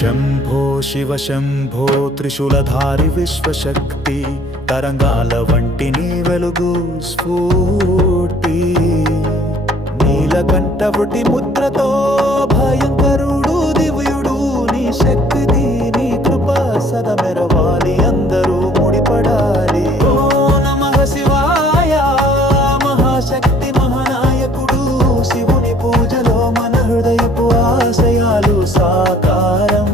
శంభో శివ శంభో త్రిశూలధారి విశ్వశక్తి తరంగాల వంటి నీ వెలుగు స్ఫూర్తి నీలకంఠపుటి ముద్రతో భయంకరుడు దివ్యుడు నీ శక్తి నీ కృప సదా మెరవాలి అందరూ ముడిపడాలి ఓ నమః శివాయ మహాశక్తి మహానాయకుడు శివుని పూజలో మన హృదయపు ఆశయాలు సాకారం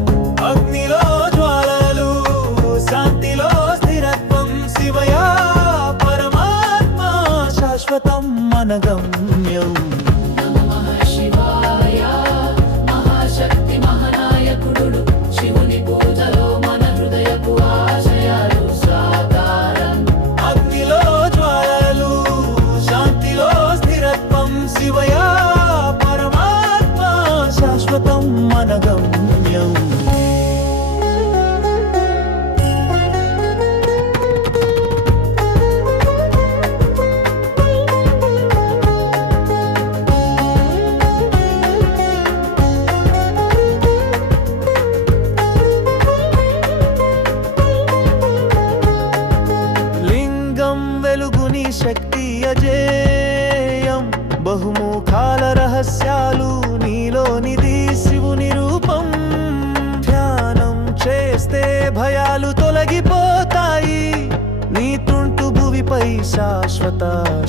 అగ్నిలో జ్వాలలు శాంతిలో స్థిరత్వం శివయా పరమాత్మ శాశ్వతం మన గమ్యం మన గమ్యం లింగం వెలుగుని శక్తి అజేయం బహుముఖాల రహస్యాలు నీలోనిది శివుని రూపం ధ్యానం చేస్తే భయాలు తొలగిపోతాయి నీ తుంటు భువిపై శాశ్వత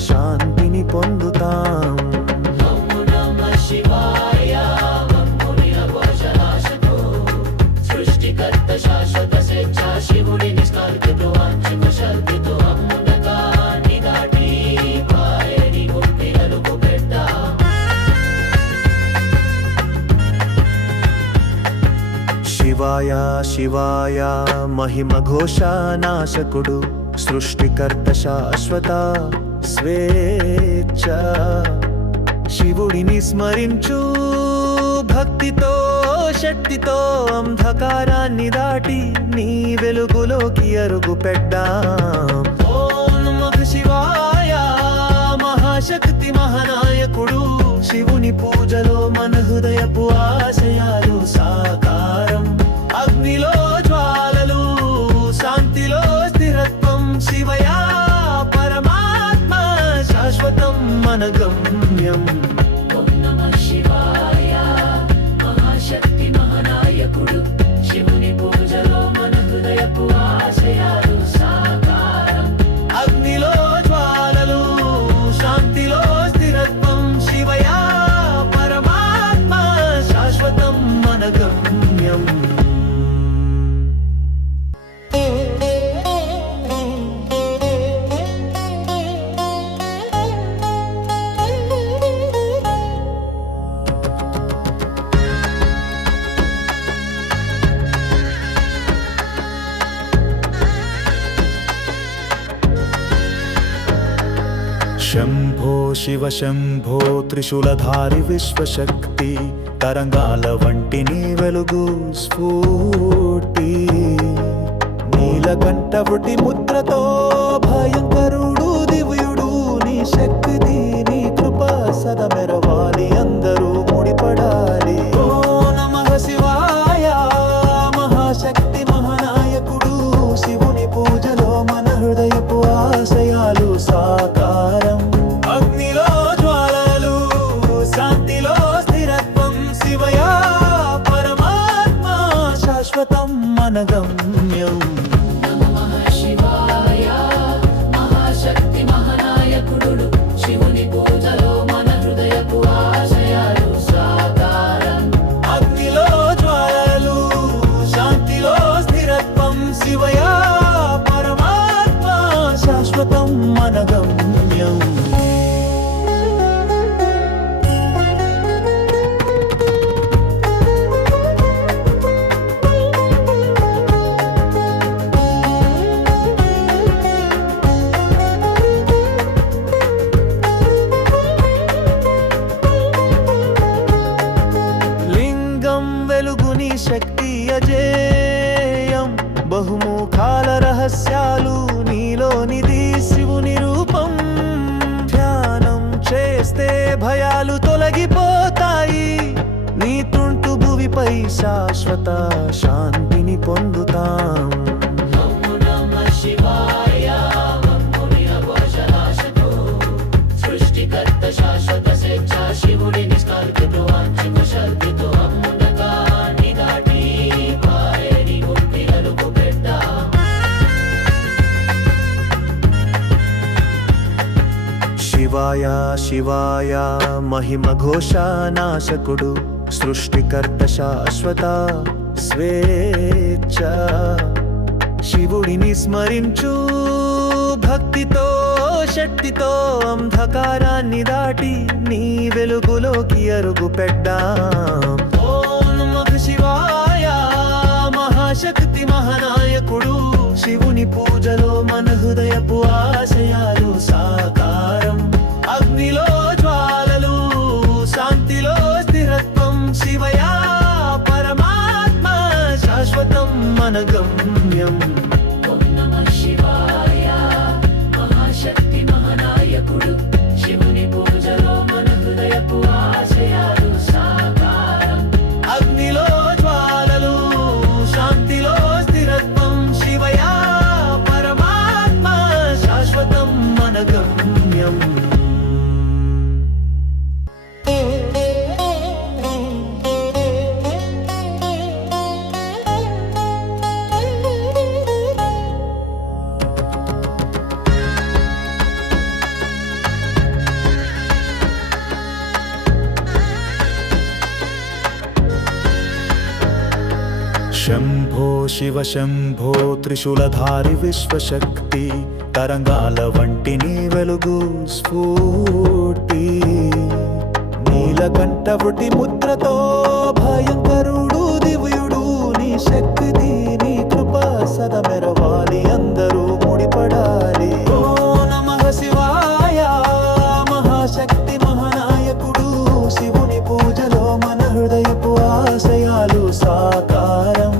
శాంతిని పొందుతాం సృష్టికర్త శాశ్వత స్వేచ్ఛ శివుడి నిష్కాల్పితో అంచుక శక్తితో అమ్మునకాన్ని దాటి పాయని గుంపినలుగు పెట్ట శివాయ శివాయ మహిమ ఘోష నాశకుడు సృష్టికర్త శాశ్వత స్వేచ్ఛ శివుడిని స్మరించు భక్తితో శక్తితో అంధకారాన్ని దాటి నీ వెలుగులోకి అరుగు పెట్టాం ఓ నమః శివాయ మహాశక్తి మహానాయకుడు శివుని పూజలో మన హృదయపు ఆశయాలు సాకారం అగ్నిలో జ్వాలలు శాంతిలో స్థిరత్వం శివయా పరమాత్మ శాశ్వతం మన గమ్యం శివుని పూజలో మన హృదయపు ఆశయాలు సాకారం అగ్నిలో జ్వాలలు శాంతిలో స్థిరత్వం శివయా పరమాత్మ శాశ్వతం మన గమ్యం శంభో శివ శంభో త్రిశూలధారి విశ్వశక్తి తరంగాల వంటి నీ వెలుగు స్ఫూర్తి నీలకంఠపుటి ముద్రతో భయంకరుడు దివ్యుడు నీ శక్తి నీ కృప సదా మెరవాలి అందరూ ముడిపడాలి ఓ నమః శివాయ మహాశక్తి మహానాయకుడు శివుని పూజలో మన హృదయపు ఆశయాలు సాకారం అగ్నిలో జ్వాలలు శాంతిలో స్థిరత్వం శివయా పరమాత్మ శాశ్వతం మన గమ్యం మహాశక్తి మహానాయకుడు శివుని పూజలో మన హృదయపు ఆశయాలు సాకారం అగ్నిలో జ్వాలలు శాంతిలో స్థిరత్వం శివయా పరమాత్మ శాశ్వతం మన గమ్యం లింగం వెలుగుని శక్తి అజేయం బహుముఖాల రహస్యాలు నీలోనిది శివుని రూపం ధ్యానం చేస్తే భయాలు తొలగిపోతాయి నీ తుంటు భువి భువిపై శాశ్వత శాంతిని పొందుతాం. శాశ్వత స్వేచ్ఛ శివుడి నిష్కాల్పితో అంచుకు శక్తితో అమ్మునకాన్ని దాటి పాయని గుంపిలకు పెట్ట. శివాయ శివాయ మహిమ ఘోషానాశకుడు సృష్టికర్త శాశ్వత స్వేచ్ఛ. శివుడిని స్మరించు భక్తితో శక్తితో అంధకారాన్ని దాటి నీ వెలుగులోకి అరుగు పెట్టాం. ఓం నమః శివాయ మహాశక్తి మహానాయకుడు శివుని పూజలో మన హృదయపు ఆశయాలు సాకారం. అగ్నిలో జ్వాలలు శాంతిలో స్థిరత్వం శివయా పరమాత్మ శాశ్వతం మన గమ్యం. శక్తి మహానాయకుడు శివుని పూజలో మన హృదయపు ఆశయాలు సాకారం. అగ్నిలో జ్వాలలు శాంతిలో స్థిరత్వం శివయా పరమాత్మ శాశ్వతం మన గమ్యం. శంభో శివ శంభో త్రిశూలధారి విశ్వశక్తి తరంగాల వంటి నీ వెలుగు స్ఫూర్తి. నీలకంఠపుటి ముద్రతో భయంకరుడు దివ్యుడు నీ శక్తి నీ కృప సదా మెరవాలి అందరూ ముడిపడాలి. ఓ నమః శివాయ మహాశక్తి మహానాయకుడు శివుని పూజలో మన హృదయపు ఆశయాలు సాకారం.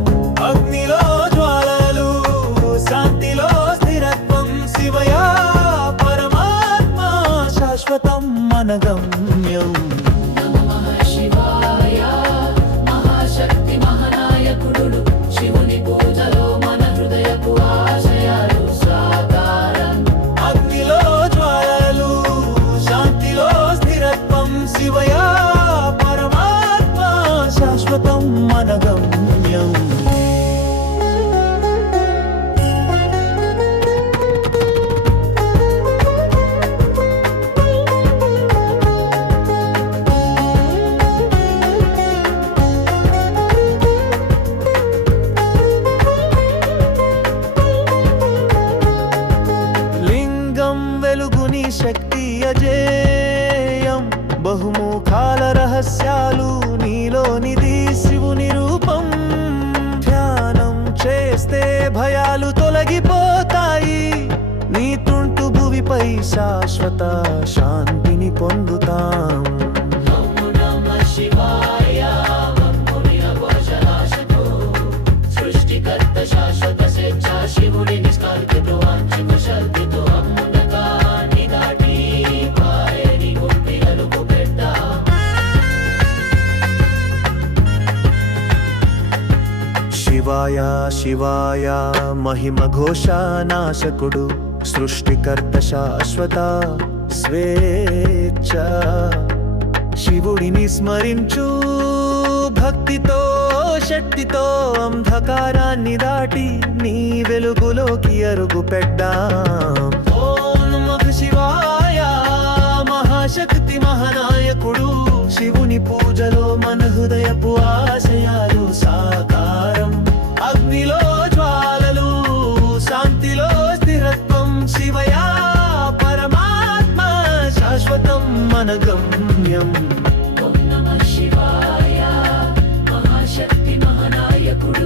అగ్నిలో జ్వాలలు శాంతిలో స్థిరత్వం శివయా పరమాత్మ శాశ్వతం మన గమ్యం. నమః శివాయ మహాశక్తి మహానాయకుడు శివుని పూజలో మన హృదయపు ఆశయాలు సాకారం. అగ్నిలో జ్వాలలు శాంతిలో స్థిరత్వం శివయా పరమాత్మ శాశ్వతం మన గమ్యం. లింగం వెలుగుని శక్తి అజేయం బహుముఖాల రహస్యాలు నీలోనిది శివుని రూపం. ధ్యానం చేస్తే భయాలు తొలగిపోతాయి నీ తుంటు భువిపై శాశ్వత శాంతిని పొందుతాం. సృష్టికర్త శాశ్వత స్వేచ్ఛ శివుడి నిష్కాల్పితో అంచుకు శక్తితో అమ్మునకాన్ని దాటి పాయని గుంపిలకు పెట్ట. శివాయ శివాయ మహిమ ఘోషానాశకుడు సృష్టికర్త శాశ్వత స్వేచ్ఛ. శివుడిని స్మరించు భక్తితో శక్తితో అంధకారాన్ని దాటి నీ వెలుగులోకి అరుగు పెట్టాం. ఓం నమః శివాయ మహాశక్తి మహానాయకుడు శివుని పూజలో మన హృదయపు ఆశయాలు సాకారం. అగ్నిలో జ్వాలలు శాంతిలో స్థిరత్వం శివయా పరమాత్మ శాశ్వతం మన గమ్యం. నమః శివాయ మహాశక్తి మహానాయకుడు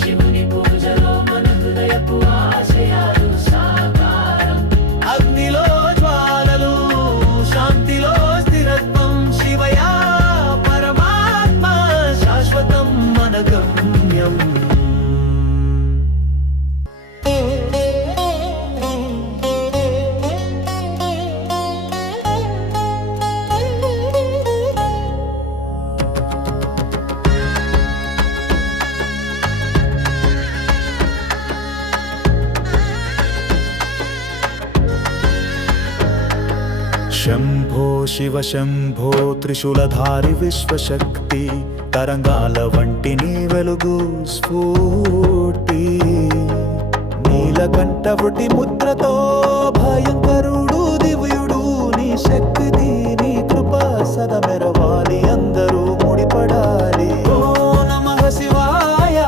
శివుని పూజలో మన హృదయపు ఆశయాలు సాకారం. అగ్నిలో జ్వాలలు శాంతిలో స్థిరత్వం శివయా పరమాత్మ శాశ్వతం మన గమ్యం. శివ శంభో త్రిశూలధారి విశ్వశక్తి తరంగాల వంటి నీ వెలుగు స్ఫూర్తి నీలకంఠవుటి ముద్రతో భయంకరుడు దివ్యుడు నీ శక్తి నీ కృప సదా మెరవాలి అందరూ ముడిపడాలి ఓ నమః శివాయ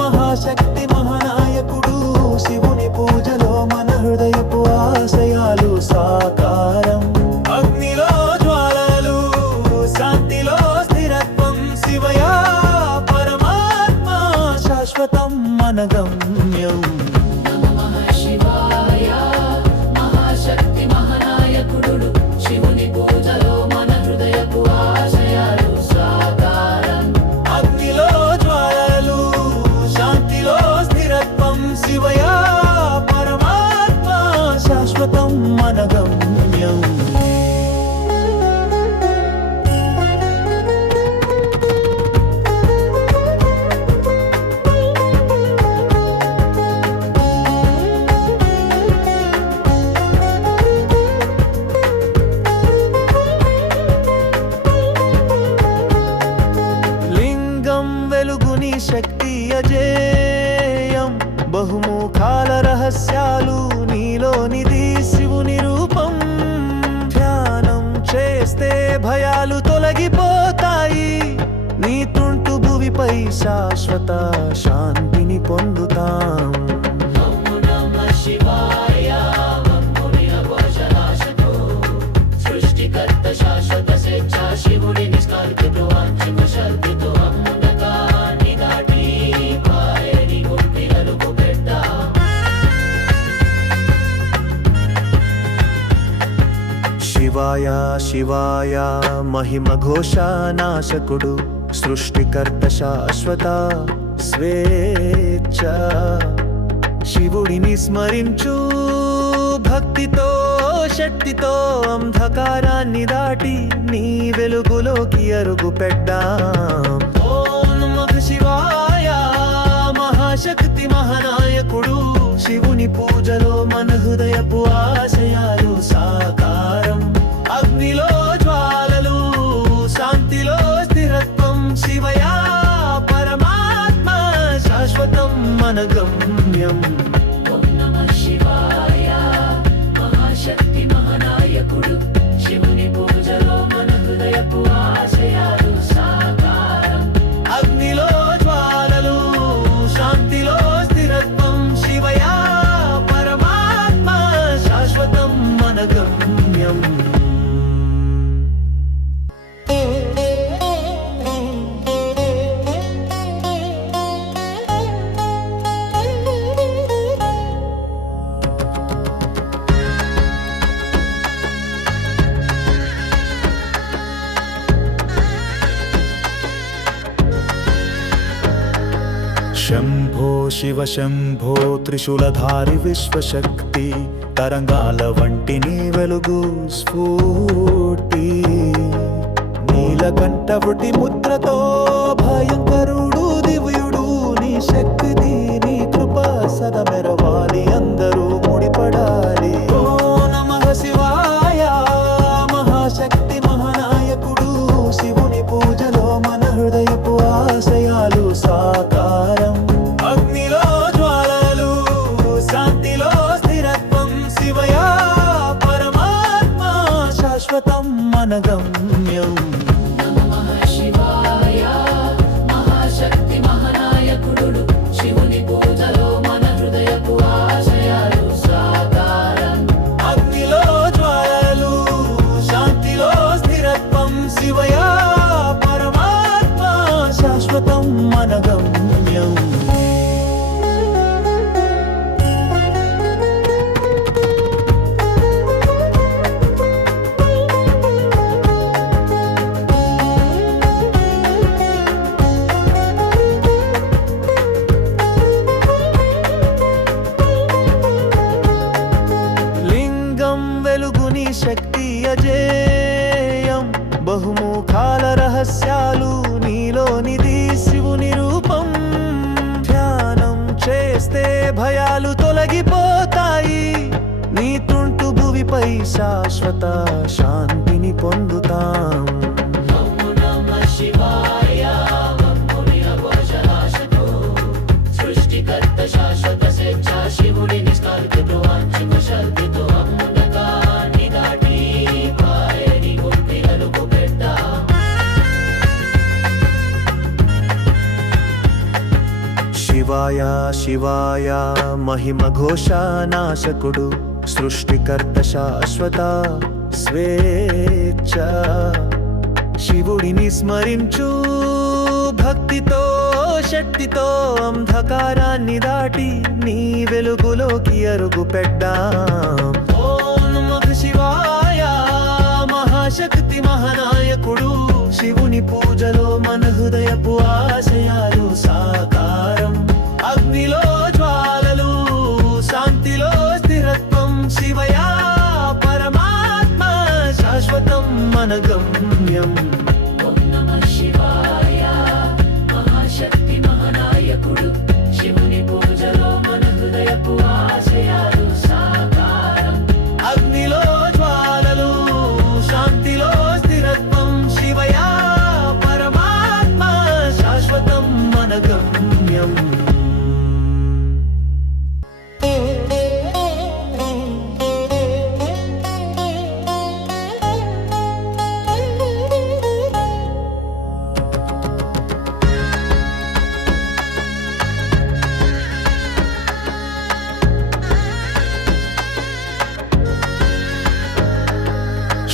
మహాశక్తి మహానాయకుడు శివుని పూజలో మన హృదయపు ఆశయాలు సాకారం అగ్నిలో జ్వాలలు శాంతిలో స్థిరత్వం శివయ పరమాత్మ శాశ్వతం మన గమ్యం నమః శివాయ మహాశక్తి మహానాయకుడు శివుని పూజలో మన హృదయపు ఆశయాలు సాకారం అగ్నిలో జ్వాలలు శాంతిలో స్థిరత్వం శివయ పరమాత్మ శాశ్వతం మన గమ్యం లింగం వెలుగుని శక్తి అజేయం బహుముఖాల రహస్యాలు నీలోనిది శివుని రూపం ధ్యానం చేస్తే భయాలు తొలగిపోతాయి నీ తుంటు భువిపై శాశ్వత శాంతిని పొందుతాం నమో నమః శివాయ వంపుని అఘోషనాశతో సృష్టికర్త శాశ్వత స్వేచ్ఛ శివుడి నిష్కాల్పితో అంతిమ శక్తితో అమ్మునకాన్ని దాటి పాయని గుంపి అలుగు పెట్టా శివాయ శివాయ మహిమ ఘోషనాశకుడు సృష్టికర్త శాశ్వత స్వేచ్ఛ శివుడిని స్మరించు భక్తితో శక్తితో అంధకారాన్ని దాటి నీ వెలుగులోకి అరుగు పెట్టాం ఓం నమః శివాయ మహాశక్తి మహానాయకుడు శివుని పూజలో మన హృదయపు ఆశయాలు సాకారం అగ్నిలో జ్వాలలు శాంతిలో స్థిరత్వం శివయ పరమాత్మ శాశ్వతం మన గమ్యం ఓం నమః శివాయ మహాశక్తి మహానాయకుడు శివుని పూజలో మన హృదయపు ఆశయాలు సాకారం అగ్నిలో జ్వాలలు శాంతిలో స్థిరత్వం శివయ పరమాత్మ శాశ్వతం మన గమ్యం శంభో శివ శంభో త్రిశూలధారి విశ్వశక్తి తరంగాల వంటి నీ వెలుగు స్ఫూర్తి నీలకంఠవుటి ముద్రతో భయంకరుడు దివ్యుడు నీ శక్తి నీ కృప సదా మెరవాలి అందరూ ముడిపడాలి ఓ నమః శివాయ మహాశక్తి మహానాయకుడు శివుని పూజలో మన హృదయపు ఆశయాలు సాకారం అగ్నిలో జ్వాలలు శాంతిలో స్థిరత్వం శివయ పరమాత్మ శాశ్వతం మన గమ్యం నమః శివాయ మహాశక్తి మహానాయకుడు శివుని పూజలో మన హృదయపు ఆశయాలు సాకారం అగ్నిలో జ్వాలలు శాంతిలో స్థిరత్వం శివయ పరమాత్మ శాశ్వతం మన గమ్యం లింగం వెలుగుని శక్తి అజేయం బహుముఖాల రహస్యాలు నీలోనిది శివుని రూపం ధ్యానం చేస్తే భయాలు తొలగిపోతాయి నీ తుంటు భువిపై శాశ్వత శాంతిని పొందుతాం. ఓం నమః శివాయ మమ్ముని అవశనాశతో సృష్టికర్త శాశ్వత స్వేచ్ఛ శివుడి నిష్కాల్పిత వాంఛిక శక్తితో అమ్మునకాన్ని దాటి పాయని గుంపిలకు పెట్ట. శివాయ శివాయ మహిమ ఘోషానాశకుడు సృష్టికర్త శాశ్వత స్వేచ్ఛ శివుడిని స్మరించు భక్తితో శక్తితో అంధకారాన్ని దాటి నీ వెలుగులోకి అరుగు పెట్టాం. ఓం నమః శివాయ మహాశక్తి మహానాయకుడు శివుని పూజలో మన హృదయపు ఆశయాలు సాకారం. అగ్నిలో జ్వాలలు శాంతిలో స్థిరత్వం శివయా పరమాత్మ శాశ్వతం మన గమ్యం. ఓం నమః శివాయ మహాశక్తి మహానాయకుడు శివుని పూజలో మన హృదయపు ఆశయాలు సాకారం. అగ్నిలో జ్వాలలు శాంతిలో స్థిరత్వం శివయా పరమాత్మ శాశ్వతం మన గమ్యం.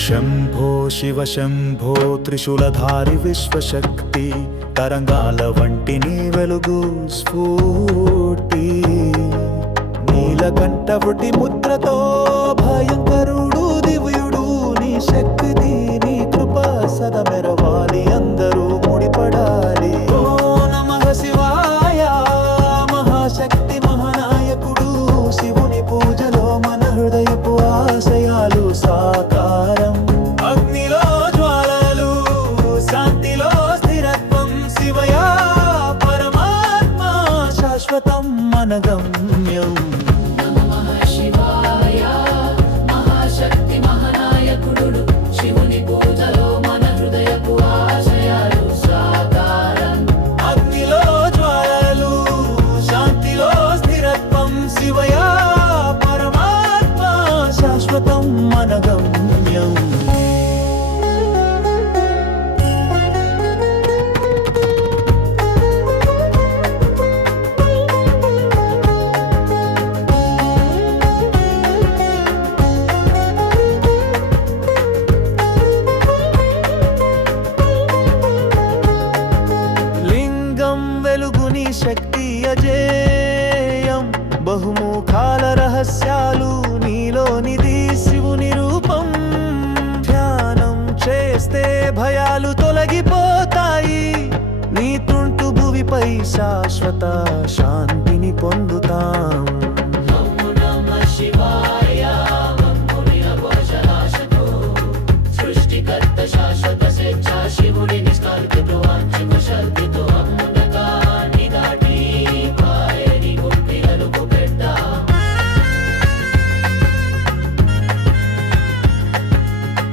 శంభో శివ శంభో త్రిశూలధారి విశ్వశక్తి తరంగాల వంటి నీ వెలుగు స్ఫూర్తి. నీలకంఠవృటి ముద్రతో భయంకరుడు దివ్యుడు నీ శక్తి నీ కృప సదా మెరవాలి అందరూ ముడిపడాలి. ఓ నమః శివాయ మహాశక్తి మహానాయకుడు శివుని పూజలో మన హృదయపు ఆశయాలు సాకారం. అగ్నిలో జ్వాలలు శాంతిలో స్థిరత్వం శివయా పరమాత్మ శాశ్వతం మన గమ్యం. నమః శివాయ మహాశక్తి మహానాయకుడు శివుని పూజలో మన హృదయపు ఆశయాలు సాకారం. అగ్నిలో జ్వాలలు శాంతిలో స్థిరత్వం శివయా పరమాత్మ శాశ్వతం మన గమ్యం. లింగం వెలుగుని శక్తి అజేయం బహుముఖాల రహస్యాలు నీలోనిది శివుని రూపం. ధ్యానం చేస్తే భయాలు తొలగిపోతాయి నీ తుంటు భువిపై శాశ్వత శాంతిని పొందుతాం. ఓం నమః శివాయ మమ్ముని అవశనాశతో సృష్టికర్త శాశ్వత స్వేచ్ఛ శివుడి నిష్కాల్పిత వాంఛిక శక్తితో అమ్మునకాన్ని దాటి పాయని గుంపిలకు పెట్ట.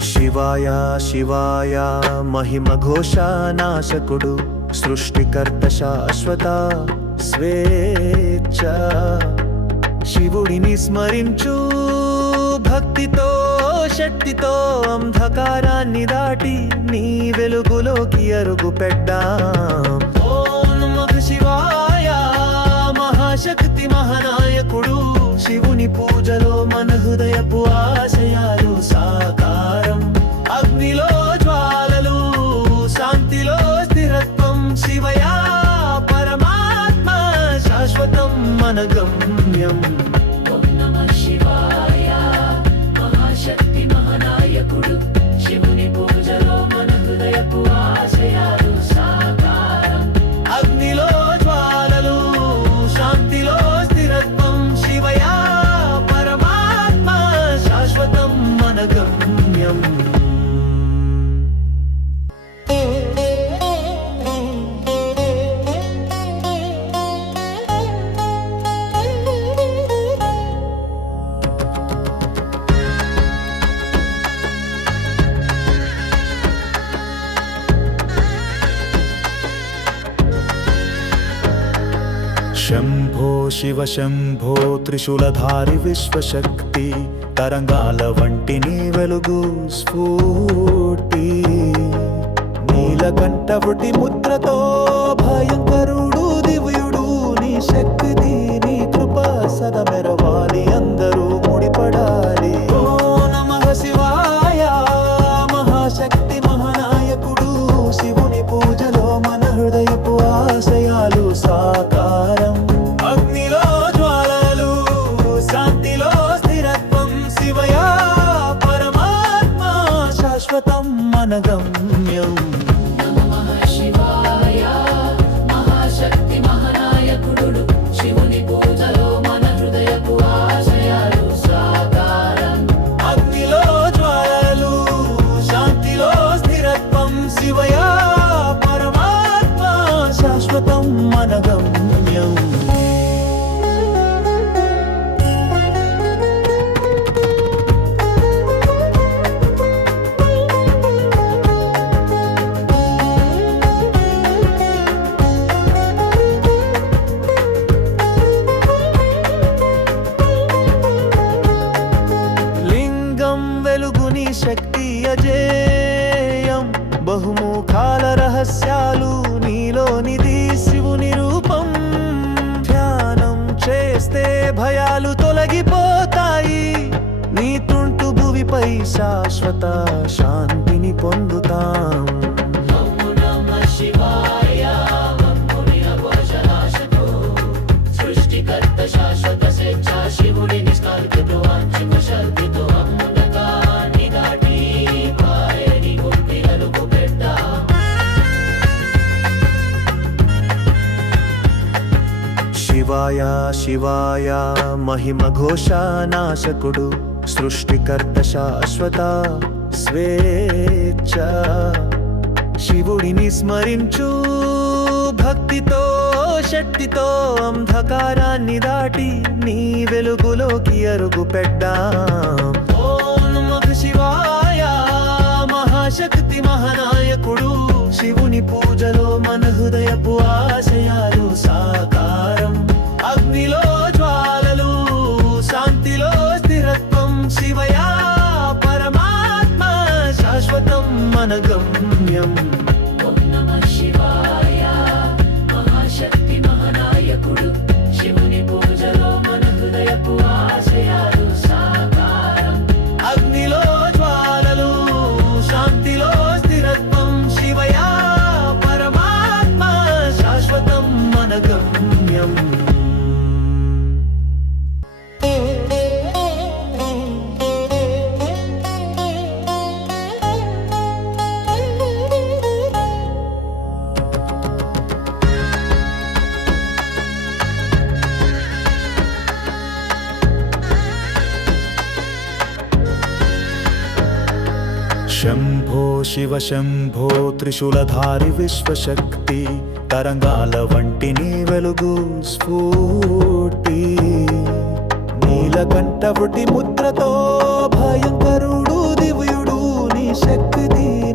శివాయ శివాయ మహిమ ఘోషానాశకుడు సృష్టికర్త శాశ్వత స్వేచ్ఛ శివుడిని స్మరించు భక్తితో శక్తితో అంధకారాన్ని దాటి నీ వెలుగులోకి అరుగు పెట్టాం. ఓం నమః శివాయ మహాశక్తి మహానాయకుడు శివుని పూజలో మన హృదయపు ఆశయాలు సాకారం. అగ్నిలో జ్వాలలు శాంతిలో స్థిరత్వం శివయా పరమాత్మ శాశ్వతం మన గమ్యం. ఓం నమః శివాయ మహాశక్తి మహానాయకుడు శివుని పూజలో మన హృదయపు ఆశయాలు సాకారం. అగ్నిలో జ్వాలలు శాంతిలో స్థిరత్వం శివయా పరమాత్మ శాశ్వతం మన గమ్యం. శంభో శివ శంభో త్రిశూలధారి విశ్వశక్తి తరంగాల వంటి నీ వెలుగు స్ఫూర్తి నీలకంఠపుటి ముద్రతో భయంకరుడు దివ్యుడు నీ శక్తి నీ కృప సదా మెరవాలి అందరూ ముడిపడాలి ఓ నమః శివాయ మహాశక్తి మహానాయకుడు శివుని పూజలో మన హృదయపు ఆశయాలు సాకారం అగ్నిలో జ్వాలలు శాంతిలో స్థిరత్వం శివయ పరమాత్మ శాశ్వతం మన గమ్యం నమః శివాయ మహాశక్తి మహానాయకుడు శివుని పూజలో మన హృదయపు ఆశయాలు సాకారం అగ్నిలో జ్వాలలు శాంతిలో స్థిరత్వం శివయ పరమాత్మ శాశ్వతం మన గమ్యం లింగం వెలుగుని శక్తి అజేయం బహుముఖాల రహస్యాలు నీలోనిది శివుని రూపం ధ్యానం చేస్తే భయాలు తొలగిపోతాయి నీ తుంటు భువిపై శాశ్వత శాంతిని పొందుతాం నమో నమః శివాయ మమ్ముని అఘోషనాశతో సృష్టికర్త శాశ్వత స్వేచ్ఛ శివుడి నిష్కాల్పితో అంతిమ శక్తితో అమ్మునకాన్ని దాటి పాయని గుండి అలుగు పెట్ట శివాయ శివాయ మహిమ ఘోషానాశకుడు సృష్టికర్త శాశ్వత స్వేచ్ఛ శివుడిని స్మరించు భక్తితో శక్తితో అంధకారాన్ని దాటి నీ వెలుగులోకి అరుగు పెట్టాం ఓ నమః శివాయ మహాశక్తి మహానాయకుడు శివుని పూజలో మన హృదయపు ఆశయాలు సాకారం అగ్నిలో జ్వాలలు శాంతిలో స్థిరత్వం శివయ పరమాత్మ శాశ్వతం మన గమ్యం ఓం నమః శివాయ మహాశక్తి మహానాయకుడు శివుని పూజలో మన హృదయపు ఆశయాలు సాకారం అగ్నిలో జ్వాలలు శాంతిలో స్థిరత్వం శివయ పరమాత్మ శాశ్వతం మన గమ్యం శంభో శివ శంభో త్రిశూలధారి విశ్వశక్తి తరంగాల వంటి నీ వెలుగు స్ఫూర్తి నీలకంఠపుటి ముద్రతో భయంకరుడు దివ్యుడు నీ శక్తి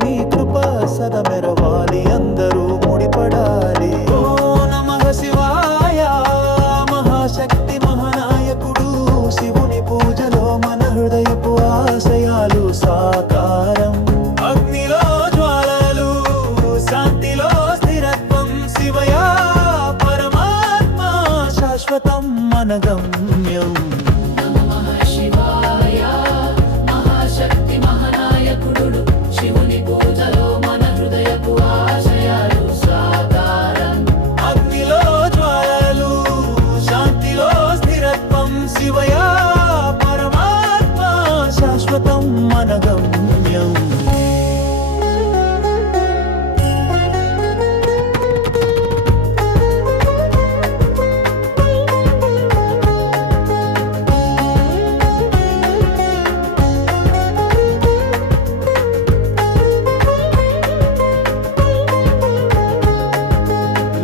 నీ కృప సదా మెరవాలి అందరూ ముడిపడాలి ఓ నమః శివాయ మహాశక్తి మహానాయకుడు శివుని పూజలో మన హృదయపు ఆశయాలు సాకారం అగ్నిలో జ్వాలలు శాంతిలో స్థిరత్వం శివయ పరమాత్మ శాశ్వతం మన గమ్యం నమః శివాయ మహాశక్తి మహానాయకుడు శివుని పూజలో మన హృదయపు ఆశయాలు సాకారం అగ్నిలో జ్వాలలు శాంతిలో స్థిరత్వం శివయ పరమాత్మ శాశ్వతం మన గమ్యం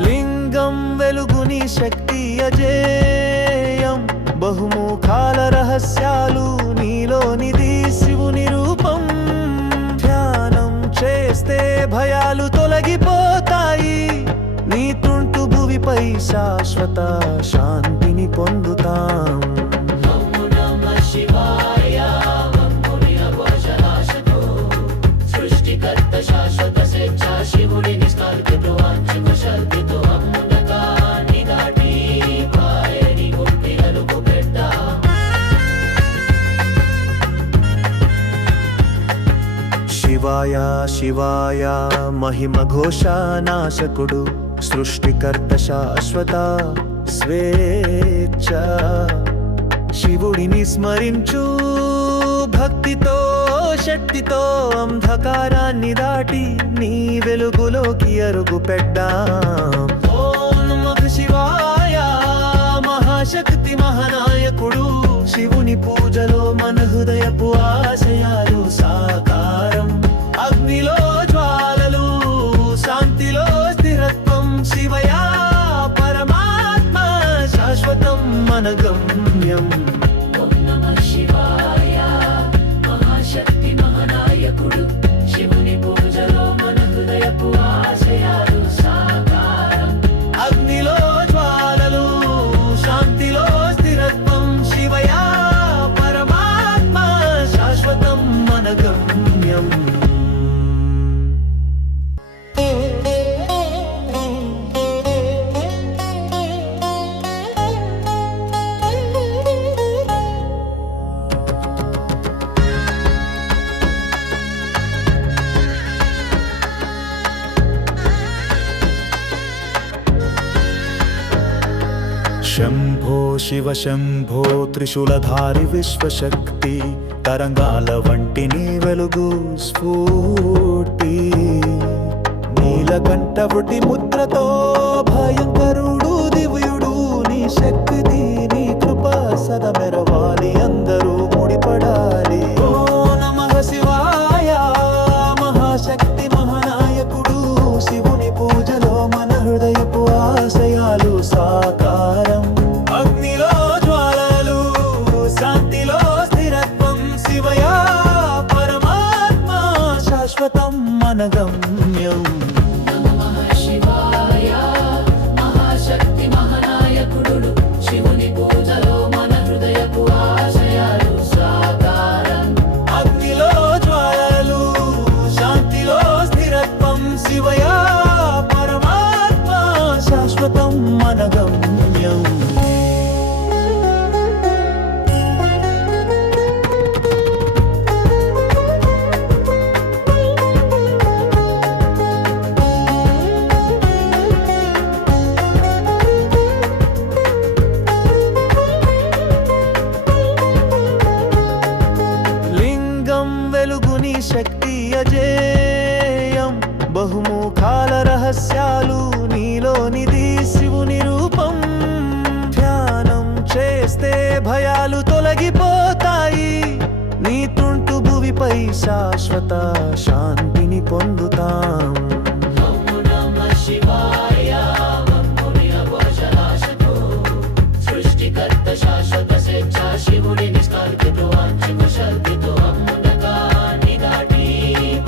లింగం వెలుగుని శక్తి అజేయం బహుముఖాల రహస్యాలు నీలోనిది శివుని రూపం ధ్యానం చేస్తే భయాలు తొలగిపోతాయి నీ తుంటు భువిపై శాశ్వత శాంతిని పొందుతాం. ఓం నమః శివాయ వంకుని అఘోషనాశకో సృష్టికర్త శాశ్వత స్వేచ్ఛ శివుడి నిష్కల్పితో అంచుకుశల్పితో అమ్మునకాన్ని దాటి పాయని గుంపిరలుకు పెట్ట శివాయ శివాయ మహిమ ఘోషానాశకుడు సృష్టికర్త శాశ్వత స్వేచ్ఛ శివుడిని స్మరించు భక్తితో శక్తితో అంధకారాన్ని దాటి నీ వెలుగులోకి అరుగు పెట్టాం. ఓం నమః శివాయ మహాశక్తి మహానాయకుడు శివుని పూజలో మన హృదయపు ఆశయాలు సాకారం. అగ్నిలో జ్వాలలు శాంతిలో స్థిరత్వం శివయా పరమాత్మ శాశ్వతం మన గమ్యం. ఓం నమః శివాయ మహాశక్తి మహానాయకుడు శివుని పూజలో మన హృదయపు ఆశయాలు సాకారం. అగ్నిలో జ్వాలలు శాంతిలో స్థిరత్వం శివయా పరమాత్మ శాశ్వతం మన గమ్యం. శంభో శివ శంభో త్రిశూలధారి విశ్వశక్తి తరంగాల వంటి నీ వెలుగు స్ఫూర్తి. నీలకంఠవృటి ముద్రతో భయంకరుడు దివ్యుడు నీ శక్తి నీ కృప సదా మెరవాలి అందరూ ముడిపడాలి. ఓ నమః శివాయ మహాశక్తి మహానాయకుడు శివుని పూజలో మన హృదయపు ఆశయాలు సాకారం. అగ్నిలో జ్వాలలు శాంతిలో స్థిరత్వం శివయా పరమాత్మ శాశ్వతం మన గమ్యం. నమః శివాయ మహాశక్తి మహానాయకుడు శివుని పూజలో మన హృదయపు ఆశయాలు సాకారం. అగ్నిలో జ్వాలలు శాంతిలో స్థిరత్వం శివయా పరమాత్మ శాశ్వతం మన గమ్యం. లింగం వెలుగుని శక్తి అజేయం బహుముఖాల రహస్యాలు నీలోనిది శివుని రూపం. ధ్యానం చేస్తే భయాలు తొలగిపోతాయి నీ తుంటు భువిపై శాశ్వత శాంతిని పొందుతాం. ఓం నమః శివాయ వంకుని అఘోషనాశకో సృష్టికర్త శాశ్వత స్వేచ్ఛ శివుడి నిష్కల్పితో అంచుకుశల్పితో అమ్మునకాన్ని దాటి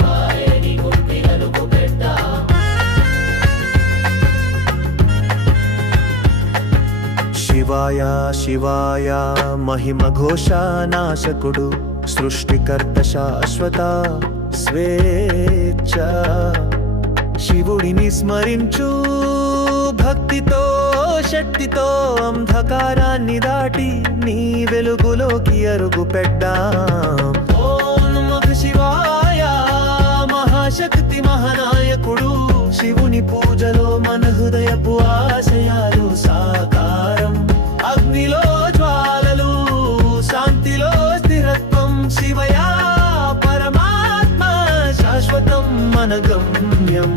పాయని గుంపిరలుకు పెట్ట శివాయ శివాయ మహిమ ఘోషానాశకుడు సృష్టికర్త శాశ్వత స్వేచ్ఛ శివుడిని స్మరించు భక్తితో శక్తితో అంధకారాన్ని దాటి నీ వెలుగులోకి అరుగు పెట్టాం. ఓం నమః శివాయ మహాశక్తి మహానాయకుడు శివుని పూజలో మన హృదయపు ఆశయాలు సాకారం. అగ్నిలో జ్వాలలు శాంతిలో స్థిరత్వం శివయా పరమాత్మ శాశ్వతం మన గమ్యం.